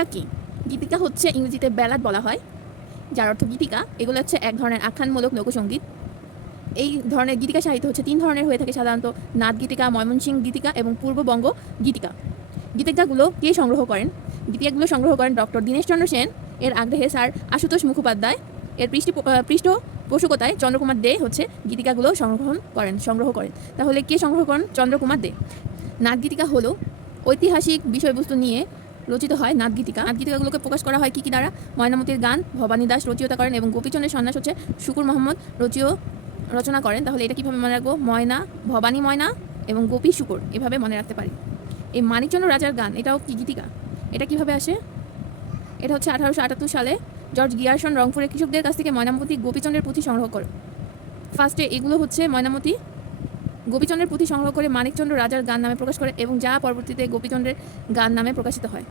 গীতিকা কি? গীতিকা হচ্ছে ইংরেজিতে ব্যালাড বলা হয়, যার অর্থ গীতিকা। এগুলো হচ্ছে এক ধরনের আখ্যানমূলক লোকসঙ্গীত। এই ধরনের গীতিকা সাহিত্য হচ্ছে তিন ধরনের হয়ে থাকে সাধারণত নাথ গীতিকা, ময়মনসিংহ গীতিকা এবং পূর্ববঙ্গ গীতিকা। গীতিকাগুলো কে সংগ্রহ করেন? গীতিকাগুলো সংগ্রহ করেন ডক্টর দীনেশচন্দ্র সেন, এর আগ্রহে স্যার আশুতোষ মুখোপাধ্যায়, এর পৃষ্ঠি পৃষ্ঠপোষকতায় চন্দ্রকুমার দে হচ্ছে গীতিকাগুলো সংগ্রহণ করেন, সংগ্রহ করেন। তাহলে কে সংগ্রহ করেন? চন্দ্রকুমার দে। নাথ গীতিকা হলো ঐতিহাসিক বিষয়বস্তু নিয়ে রচিত হয় নাথ গীতিকা নাথ গীতিকাগুলোকে প্রকাশ করা হয় কী কী দ্বারা ময়নামতির গান, ভবানী দাস রচিয়তা করেন এবং গোপীচন্দ্রের সন্ন্যাস হচ্ছে শুকুর মোহাম্মদ রচিও রচনা করেন। তাহলে এটা কীভাবে মনে রাখব? ময়না, ভবানী ময়না এবং গোপী শুকুর, এভাবে মনে রাখতে পারি। এই মানিকচন্দ্র রাজার গান, এটাও কি গীতিকা? এটা কীভাবে আসে? এটা হচ্ছে আঠারোশো আটাত্তর সালে জর্জ গিয়ারসন রংপুরের কৃষকদের কাছ থেকে ময়নামতি গোপীচন্দ্রের পুঁথি সংগ্রহ করে ফার্স্টে এগুলো হচ্ছে ময়নামতি গোপীচন্দ্রের পুঁথি সংগ্রহ করে মানিকচন্দ্র রাজার গান নামে প্রকাশ করে এবং যা পরবর্তীতে গোপীচন্দ্রের গান নামে প্রকাশিত হয়।